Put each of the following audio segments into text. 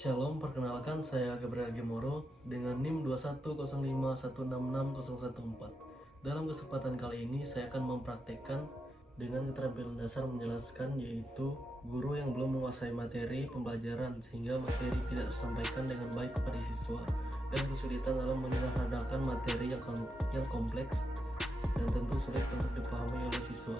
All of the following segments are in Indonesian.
Shalom, perkenalkan saya Gabriel Gemoro dengan NIM 21051660014. Dalam kesempatan kali ini saya akan mempraktekkan dengan keterampilan dasar menjelaskan, yaitu guru yang belum menguasai materi pembelajaran sehingga materi tidak tersampaikan dengan baik kepada siswa, dan kesulitan dalam menyederhanakan materi yang kompleks dan tentu sulit untuk dipahami oleh siswa.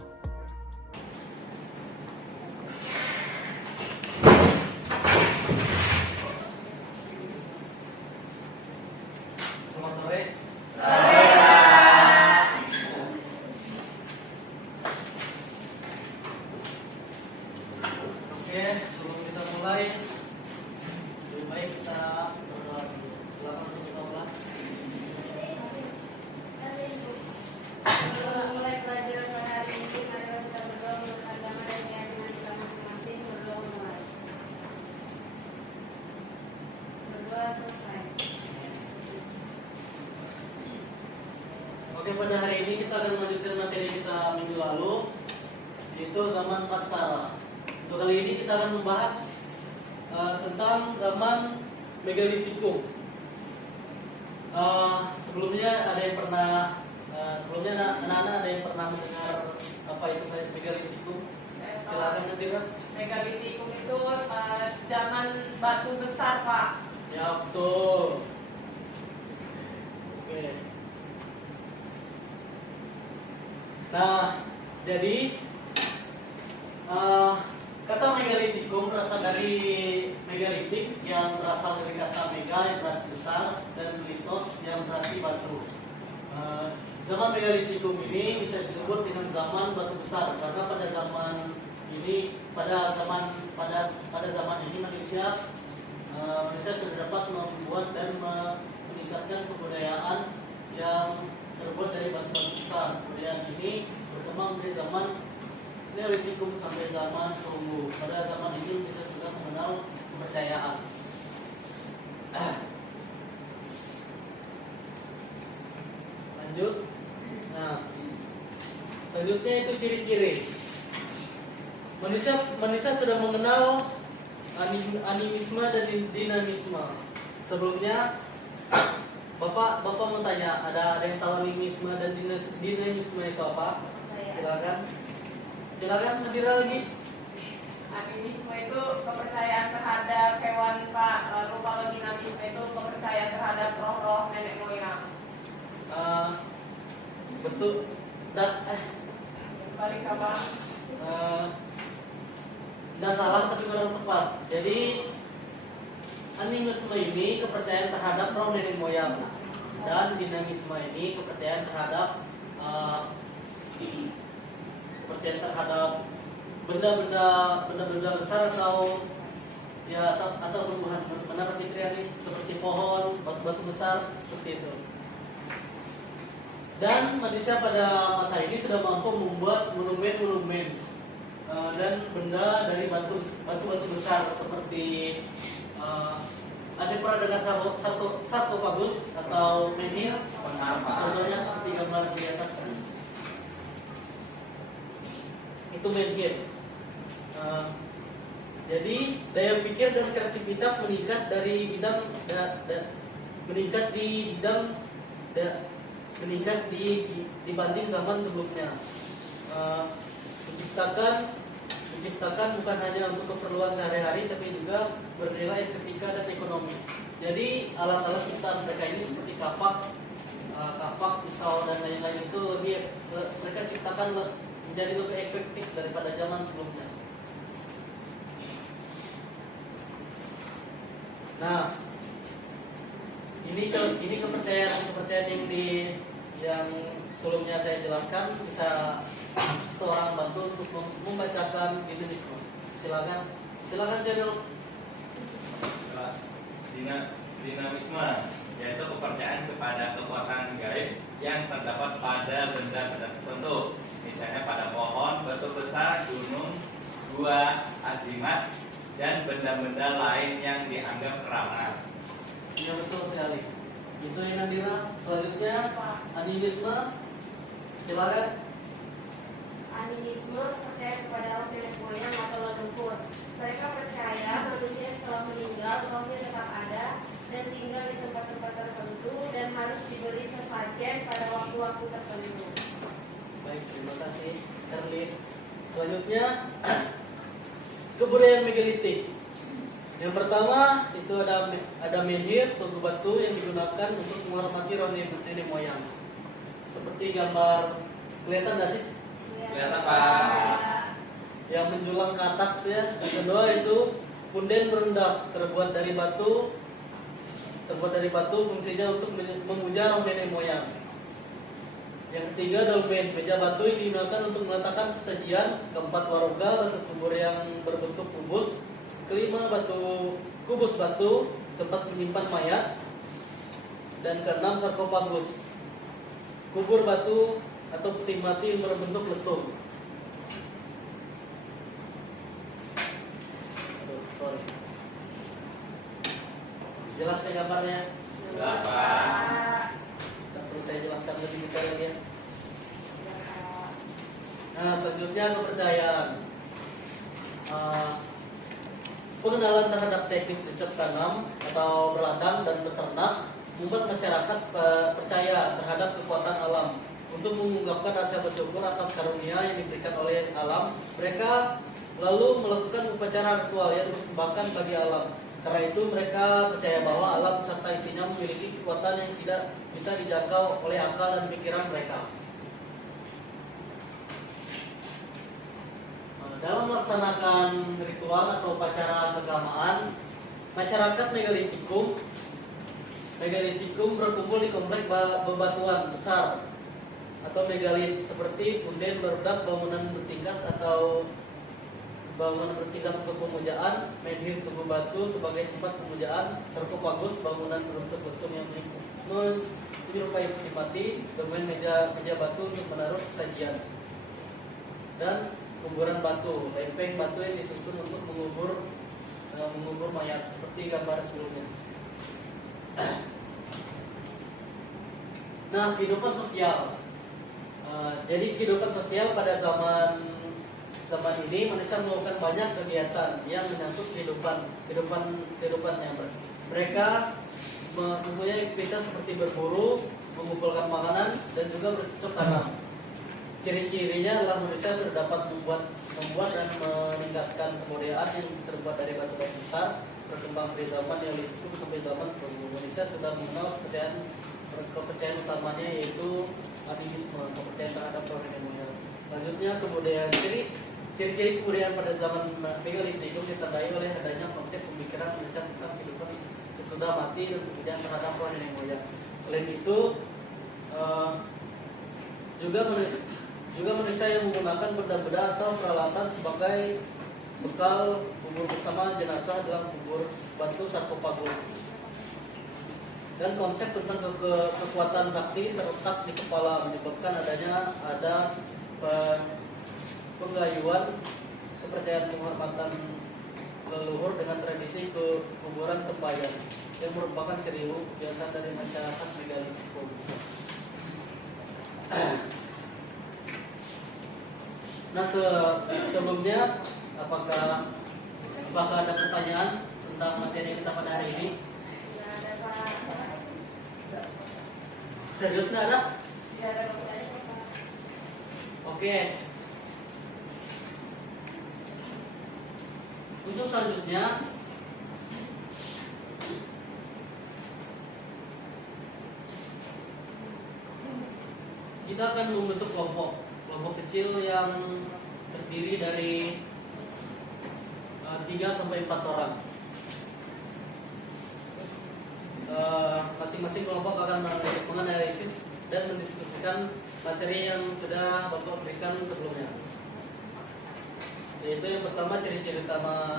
Selamat sore. Oke, sebelum kita mulai, lebih baik kita berdoa dulu. Silakan untuk kita ulas. Sebelum mulai pelajaran pada hari ini, marilah kita berdoa menurut agama dan keyakinan kita masing-masing. Berdoa mulai. Berdoa selesai. Oke, pada hari ini kita akan melanjutkan materi kita minggu lalu, yaitu zaman Praksara. Untuk kali ini kita akan membahas tentang zaman Megalitikum. Sebelumnya anak-anak ada yang pernah mendengar apa itu Megalitikum? Silakan Nadira. Megalitikum itu zaman batu besar, Pak. Ya, betul. Oke. Nah, jadi kata Megalitikum berasal dari megalitik yang berasal dari kata mega yang berarti besar dan litos yang berarti batu. Zaman Megalitikum ini bisa disebut dengan zaman batu besar karena pada zaman ini manusia sudah dapat membuat dan meningkatkan kebudayaan yang terbuat dari batu-batu besar. Kemudian ini berkembang dari zaman Neolitikum sampai zaman Perunggu. Pada zaman ini bisa sudah mengenal kepercayaan. Lanjut. Nah, selanjutnya itu ciri-ciri. Manusia sudah mengenal animisme dan dinamisme. Sebelumnya, Bapak mau tanya, ada yang tahu animisme dan dinamisme itu apa? Silakan Nadira lagi. Animisme itu kepercayaan terhadap hewan, Pak. Lalu kalau dinamisme itu kepercayaan terhadap roh-roh nenek moyang. Betul. Balik apa? Tidak salah tapi kurang tepat. Jadi animisme ini kepercayaan terhadap roh nenek moyang, dan dinamisme ini kepercayaan terhadap benda-benda besar atau tumbuhan. Benar Fitriani, seperti pohon, batu-batu besar seperti itu. Dan manusia pada masa ini sudah mampu membuat monumen-monumen dan benda dari batu-batu besar seperti ada pernah dengar sarkofagus atau menhir? Contohnya seperti gambar di atas. Itu menhir. Jadi daya pikir dan kreativitas meningkat dibanding zaman sebelumnya. Diciptakan bukan hanya untuk keperluan sehari-hari, tapi juga bernilai estetika dan ekonomis. Jadi alat-alat ciptaan mereka ini seperti kapak, pisau dan lain-lain itu mereka ciptakan menjadi lebih efektif daripada zaman sebelumnya. Nah, ini kepercayaan yang sebelumnya saya jelaskan bisa seorang bantu untuk membacakan dinamisme. Silakan Jadul. Dinamisme yaitu kepercayaan kepada kekuatan gaib yang terdapat pada benda-benda tertentu, misalnya pada pohon, batu besar, gunung, gua, azimat, dan benda-benda lain yang dianggap keramat. Ya, betul sekali. Itu yang Nadira. Selanjutnya animisme. Silakan. Animisme percaya kepada roh nenek moyang atau leluhur. Mereka percaya manusia setelah meninggal rohnya Aceh pada waktu-waktu tertentu. Baik, terima kasih Erlin. Selanjutnya kebudayaan megalitik. Yang pertama itu ada menhir, tugu batu yang digunakan untuk menghormati roh nenek moyang. Seperti gambar, kelihatan nggak sih? Kelihatan, Pak. Yang menjulang ke atas ya. Yang kedua itu punden berendak, terbuat dari batu. Fungsinya untuk memuja roh nenek moyang. Yang ketiga dolmen, meja batu yang digunakan untuk meletakkan sesajian. Keempat waroga, batu kubur yang berbentuk kubus. Kelima kubus batu, tempat menyimpan mayat. Dan keenam sarkofagus, kubur batu atau peti mati yang berbentuk lesung. Sorry. Jelas ya gambarnya? Jelas, Pak. Tak perlu saya jelaskan lebih detail lagi ya. Nah, selanjutnya kepercayaan. Pengenalan terhadap teknik bercocok tanam atau berladang dan beternak membuat masyarakat percaya terhadap kekuatan alam. Untuk mengungkapkan rasa bersyukur atas karunia yang diberikan oleh alam, mereka lalu melakukan upacara ritual yang dipersembahkan bagi alam. Karena itu mereka percaya bahwa alam serta isinya memiliki kekuatan yang tidak bisa dijangkau oleh akal dan pikiran mereka. Dalam melaksanakan ritual atau upacara keagamaan, masyarakat megalitikum berkumpul di komplek bebatuan besar atau megalit seperti punden berudak, bangunan bertingkat atau bangunan bertingkat untuk pemujaan, menhir tugu batu sebagai tempat pemujaan, sarkofagus bangunan berbentuk lesung yang menyerupai peti mati, domain meja batu untuk menaruh sesajian, dan kuburan batu, lempeng batu yang disusun untuk mengubur mayat seperti gambar sebelumnya. Nah, kehidupan sosial. Jadi kehidupan sosial pada zaman ini manusia melakukan banyak kegiatan yang menyangkut kehidupannya. Mereka mempunyai aktivitas seperti berburu, mengumpulkan makanan, dan juga bercocok tanam. Ciri-cirinya adalah manusia sudah dapat membuat dan meningkatkan kebudayaan yang terbuat dari batu-batu besar, berkembang dari zaman yang itu sampai zaman Indonesia sudah mengenal kepercayaan utamanya yaitu animisme, kepercayaan terhadap roh nenek moyang. Selanjutnya kebudayaan. Ciri-ciri kebudayaan pada zaman megalitik ditandai oleh adanya konsep pemikiran manusia tentang kehidupan sesudah mati dan kepercayaan terhadap roh nenek moyang. Selain itu juga manusia yang menggunakan benda-benda atau peralatan sebagai bekal kubur bersama jenazah dalam kubur batu sarkofagus. Dan konsep tentang kekuatan saksi terletak di kepala, menyebabkan ada penggayuan kepercayaan penghormatan leluhur dengan tradisi kuburan tembayan yang merupakan ciri biasa dari masyarakat megalitik. Nah, sebelumnya apakah ada pertanyaan tentang materi kita pada hari ini? Tidak ada, Pak. Serius nggak ada? Tidak ada pertanyaan, Pak. Oke. Untuk selanjutnya kita akan membentuk kelompok kecil yang terdiri dari 3 sampai 4 orang. Masing-masing kelompok akan menganalisis dan mendiskusikan materi yang sudah Bapak berikan sebelumnya. Yaitu yang pertama ciri-ciri utama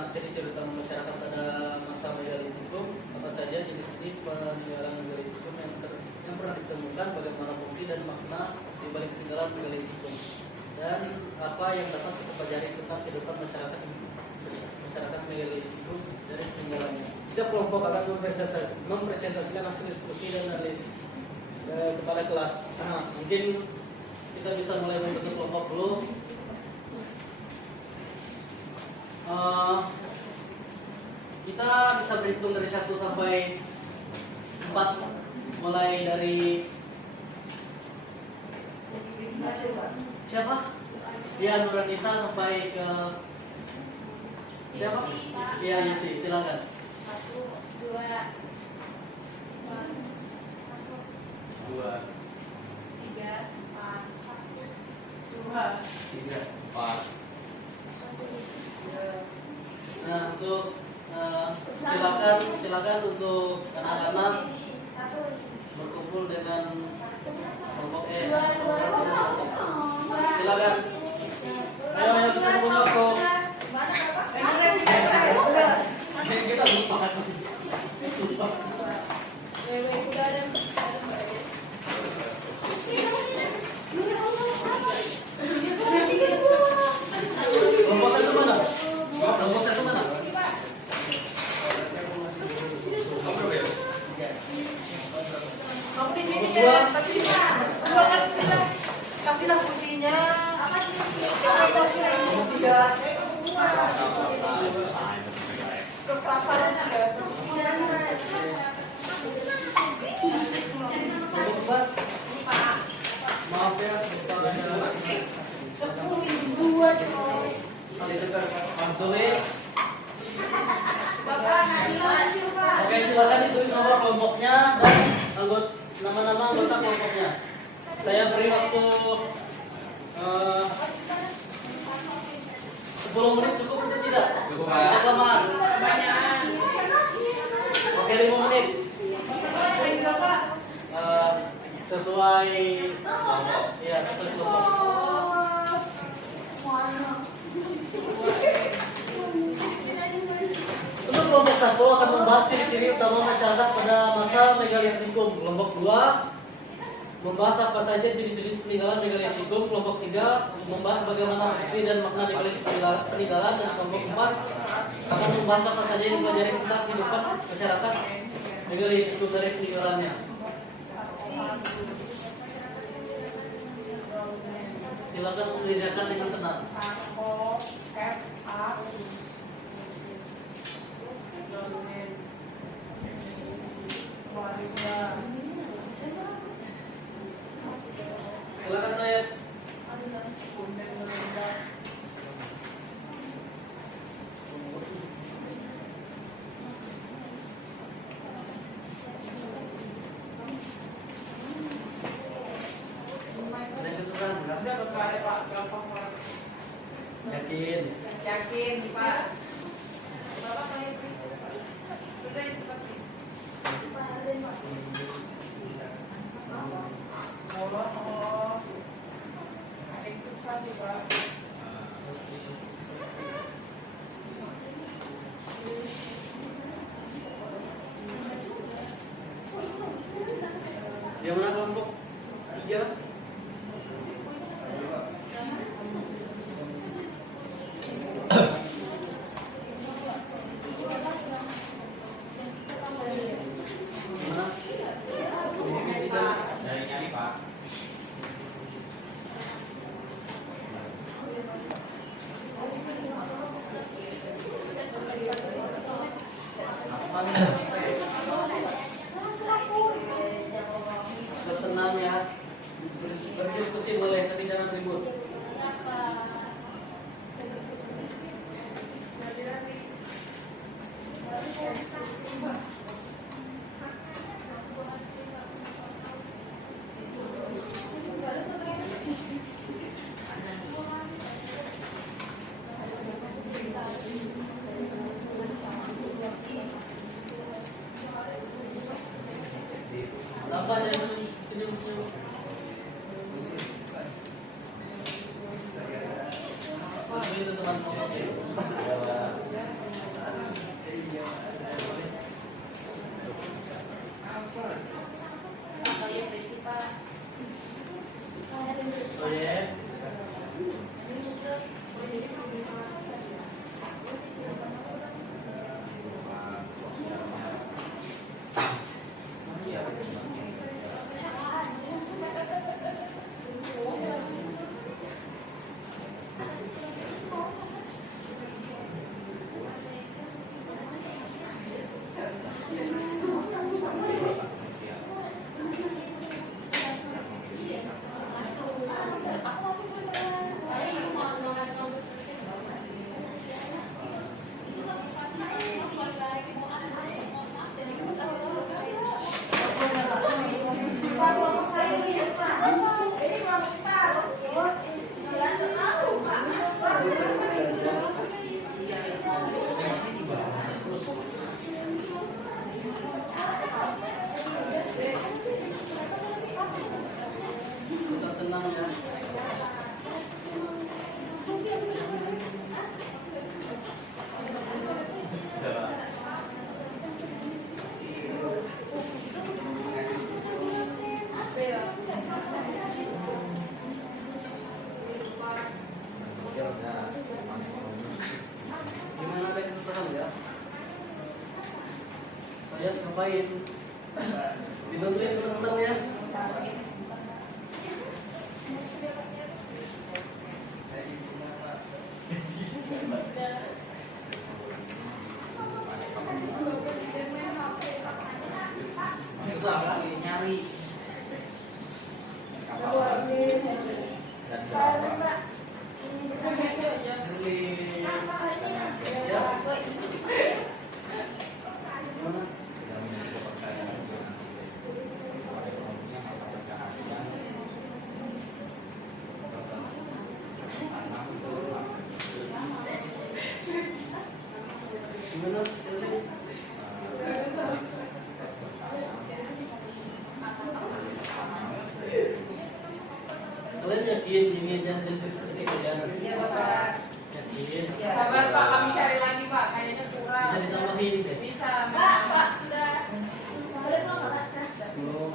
masyarakat pada masa megalitikum, apa saja jenis-jenis peninggalan megalitikum yang pernah ditemukan, bagaimana fungsi dan makna di balik peninggalan megalitikum, dan apa yang dapat kita pelajari tentang kehidupan masyarakat megalitikum dari peninggalannya. Setiap kelompok akan mempresentasikan hasil diskusi dan analisis kepada kelas. Mungkin kita bisa mulai membentuk kelompok dulu. Kita bisa berhitung dari 1 sampai 4, mulai dari Siapa? Iya, Nuranisa sampai ke siapa? Iya, Yesi, silakan. 1, 2, 2, 3, 4, 2, 4. Nah, untuk silakan untuk anak-anak berkumpul dengan kelompok E. Silakan. Ayo kita kumpul aku. Kita lupa. Kelompok satu mana? Kelompok satu mana? Kasihlah kursinya. Kelompok 3. Kepelasaran ada. Kelompok 4. Maaf ya, kita Mas tulis. Oke, silakan ditulis nomor kelompoknya dan nama-nama anggota kelompoknya. Saya beri waktu 10 menit cukup atau tidak? Cukup, Pak. Tidak kelamaan. Oke, 5 menit. Sesuai kelompok. Iya, sesuai kelompok. Untuk kelompok 1 akan membahas ciri-ciri utama masyarakat pada masa Megalitikum. Kelompok 2 membahas apa saja jenis-jenis peninggalan Megalitikum. Kelompok 3 membahas bagaimana arti dan makna di balik peninggalan, dan kelompok 4 akan membahas apa saja yang dipelajari tentang kehidupan masyarakat Megalitikum dari peninggalannya. Silakan mengerjakan dengan tenang. Silakan Nayat. Ada yang kesusahan enggak? Yakin? Yakin, Pak. Yang mana kelompok 3? Nyari-nyari, Pak. Tenang ya. Berdiskusi boleh, tapi jangan ribut. Apa aja sini sini. Itu teman-teman. Oh ya. Ayah ngapain? Dibantuin teman-teman ya. Susah kan nyari. Gimana? Kalian yakin ini aja hasil diskusi kalian? Iya Bapak. Yakin? Sabar Pak, kami cari lagi Pak, kayaknya kurang. Bisa ditambahin deh. Bisa. Pak, sudah. Belum.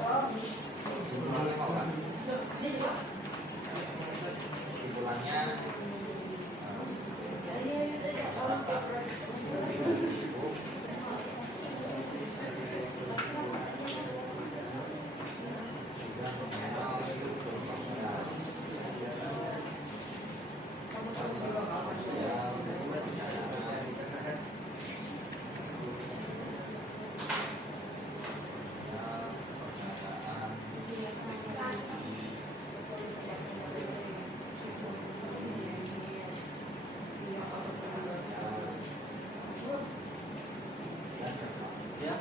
Ya.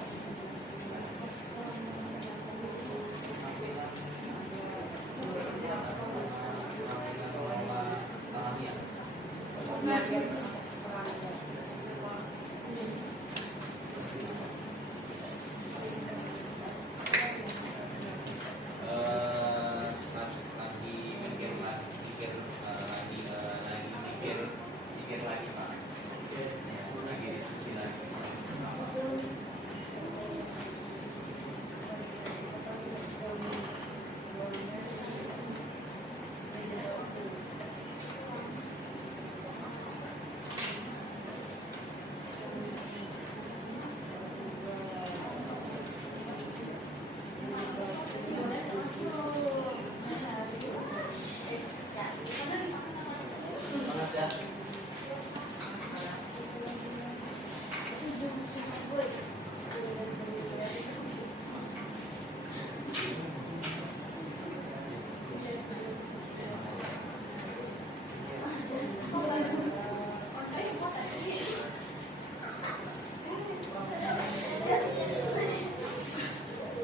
Mikir lagi Pak. Lagi diskusi lagi. Semangat ya.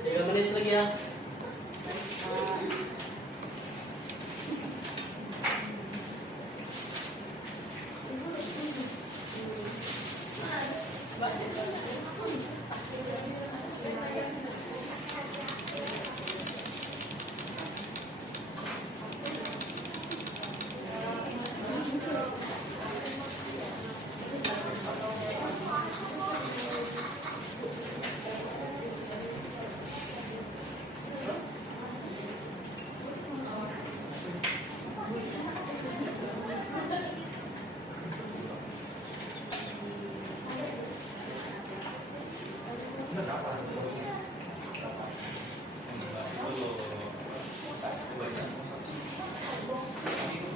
Tiga menit lagi ya.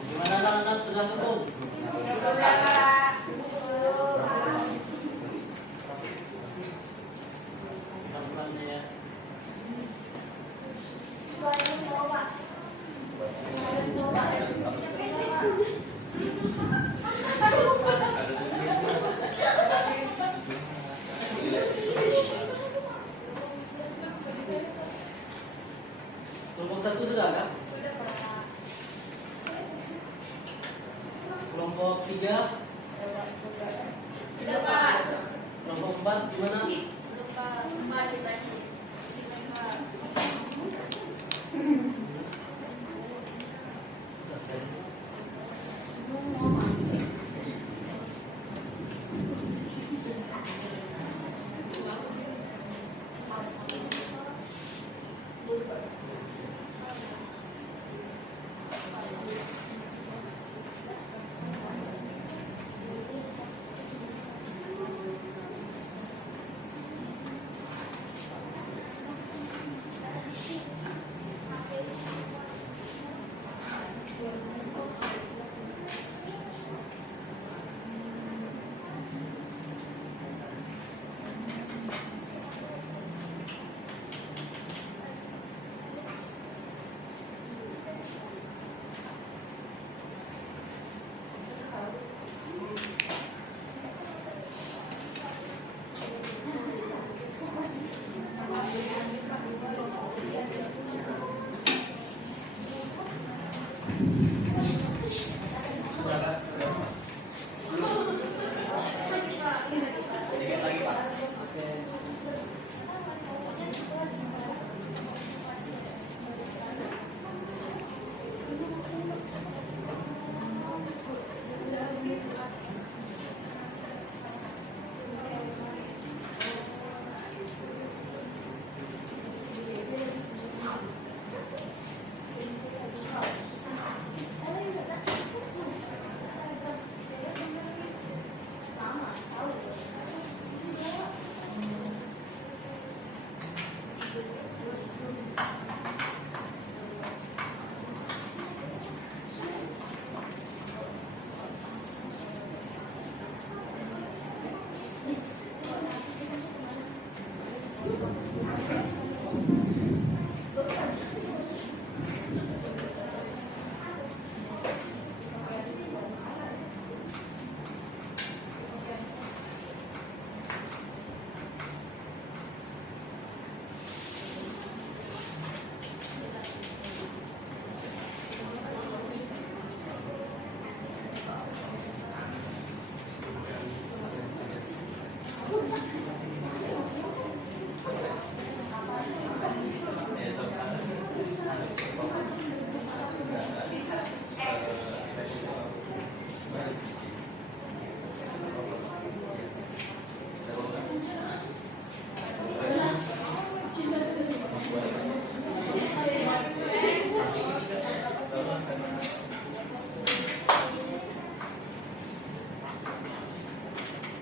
Gimana anak-anak sudah ketemu? Pelan-pelan ya. Kelompok 1 sudah kan? Kelompok 3, Sudah Pak. kelompok 4 gimana? Lupa kembali tadi.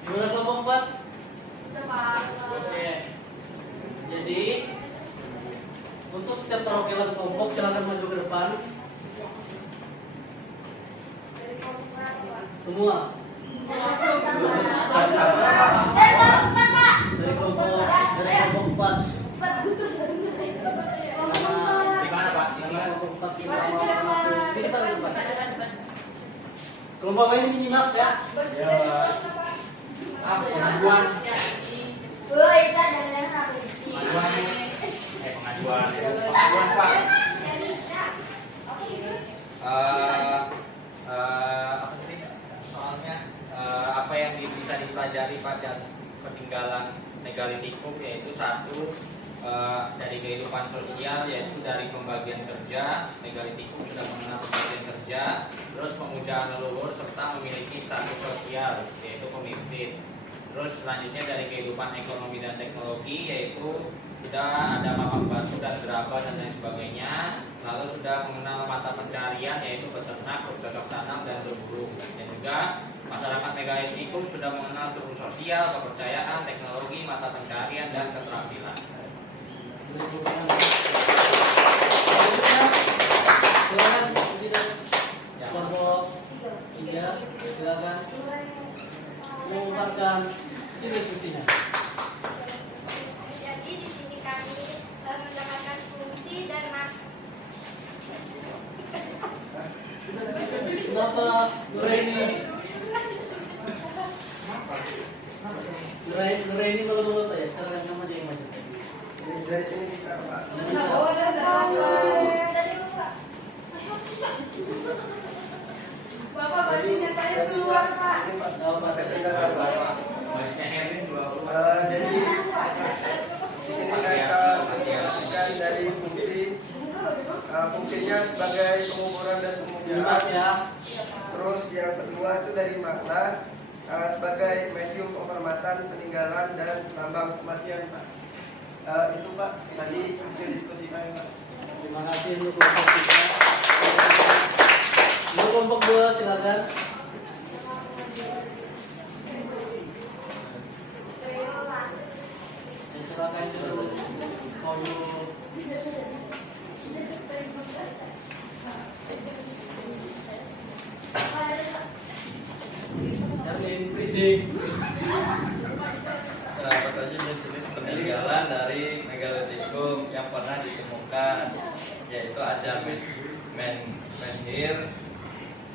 Gimana kelompok 4? Udah Pak. Oke. Jadi untuk setiap perwakilan kelompok silakan maju ke depan. Semua. Dari kelompok 4. Di mana Pak? Sini. Kelompok 4 ini Pak. Kelompok ini menyimak ya. Pengajuan. Pengajuan Pak. Apa tadi soalnya apa yang bisa dipelajari pada peninggalan megalitikum, yaitu satu dari kehidupan sosial, yaitu dari pembagian kerja. Megalitikum sudah mengenal pembagian kerja, terus pemujaan leluhur serta memiliki status sosial, yaitu pemimpin. Terus selanjutnya dari kehidupan ekonomi dan teknologi, yaitu sudah ada makan batu dan gerabah dan lain sebagainya. Lalu sudah mengenal mata pencarian, yaitu beternak, bercocok tanam, dan berburu. Dan juga masyarakat megalitikum sudah mengenal struktur sosial, kepercayaan, teknologi, mata pencarian, dan keterampilan. Silakan kelompok 3 silakan mengungkapkan isi diskusinya. Jadi di sini kami mendapatkan fungsi dan Kenapa Nuraini kalau menurut saya silakan kamu aja yang maju. Dari sini bisa Pak. Bapak bajunya saya keluar Pak. Ini Pak, Pak Ketenggara Pak. Bajunya Herwin 20. Jadi di sini saya menjelaskan dari fungsinya sebagai pengukuran dan Nyimak pemujaan. ya. Terus yang kedua itu dari makna sebagai medium penghormatan, peninggalan dan lambang kematian Pak. Itu Pak tadi hasil diskusi kami Pak. Terima kasih untuk kelompok 3. Untuk kelompok 2 silakan. Silakan dulu. Erwin Prisik. Apa saja jenis peninggalan dari megalitikum yang pernah ditemukan, yaitu ada menhir,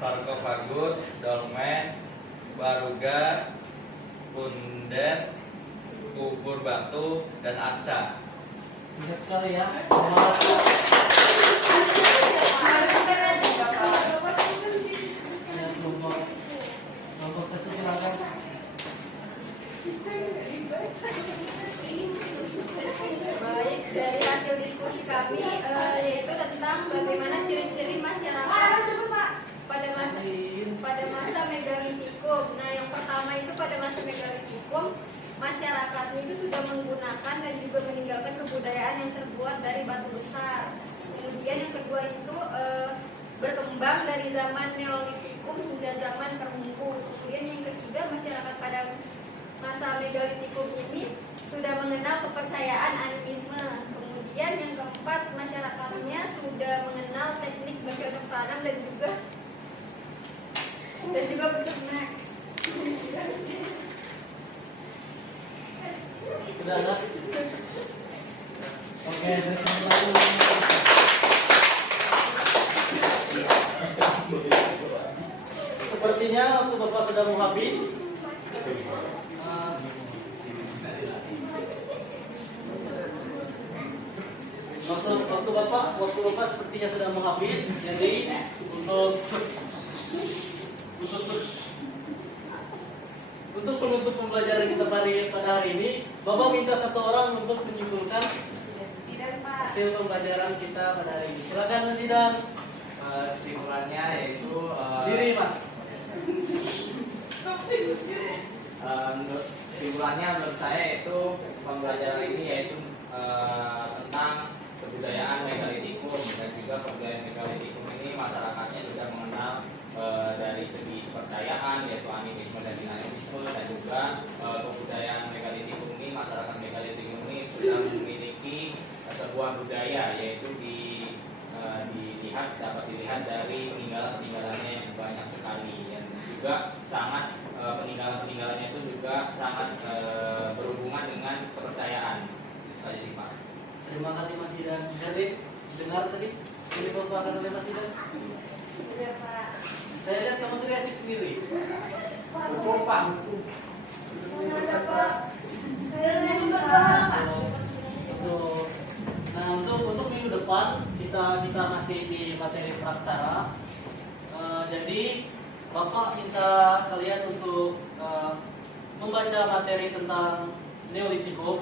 sarkofagus, dolmen, baruga, punden, kubur batu, dan arca. Ingat sekali ya. Kelompok 1 silakan. Baik, dari hasil diskusi kami yaitu tentang bagaimana ciri-ciri masyarakat pada masa megalitikum. Nah, yang pertama itu pada masa megalitikum masyarakatnya itu sudah menggunakan dan juga meninggalkan kebudayaan yang terbuat dari batu besar. Kemudian yang kedua itu berkembang dari zaman neolitikum hingga zaman perunggu. Kemudian yang ketiga masyarakat pada masa megalitikum ini sudah mengenal kepercayaan animisme. Kemudian yang keempat masyarakatnya sudah mengenal teknik bercocok tanam dan juga beternak. Udah enggak? Oke, sepertinya waktu Bapak sudah mau habis. Waktu Bapak sepertinya sudah mau habis. Jadi untuk penutup pembelajaran kita pada hari ini, Bapak minta satu orang untuk menyimpulkan hasil pembelajaran kita pada hari ini. Silakan Mas Idan. Kesimpulannya yaitu Diri Mas. kesimpulannya menurut saya yaitu pembelajaran ini yaitu tentang kebudayaan megalitikum, dan juga kebudayaan megalitikum ini masyarakatnya sudah mengenal dari segi kepercayaan yaitu animisme dan dinamisme, dan juga kebudayaan megalitikum ini, masyarakat megalitikum ini sudah memiliki sebuah budaya yaitu dapat dilihat dari peninggalan-peninggalannya yang banyak sekali, dan juga sangat peninggalan-peninggalannya itu juga sangat berhubungan dengan kepercayaan. Itu saja sih Pak. Terima kasih Mas Idan. Jadi dengar tadi ini bapak oleh Mas Idan. Iya, Pak. Saya lihat kamu teriak sendiri. Pak. Saya untuk minggu depan kita masih di materi praksara. Jadi Bapak minta kalian untuk membaca materi tentang Neolitikum.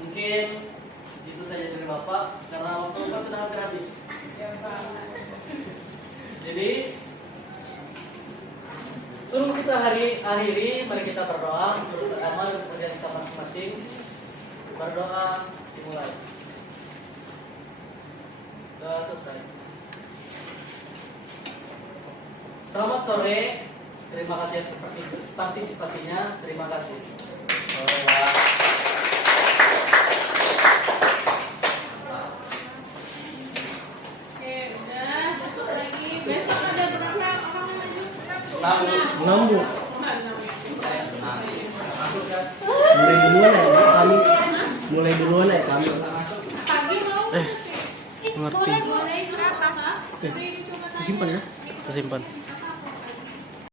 Mungkin itu saja dari Bapak karena waktu Bapak sudah hampir habis. Jadi sebelum kita akhiri, mari kita berdoa untuk amal dan pekerjaan kita masing-masing. Berdoa dimulai. Sudah selesai. Selamat sore. Terima kasih atas partisipasinya. Terima kasih. Oke, udah. Satu lagi. Besok ada berapa orang? 6 Bu. Mulai duluan ya kami. Pagi mau? Ngerti. Boleh berapa? Simpan ya. Simpan.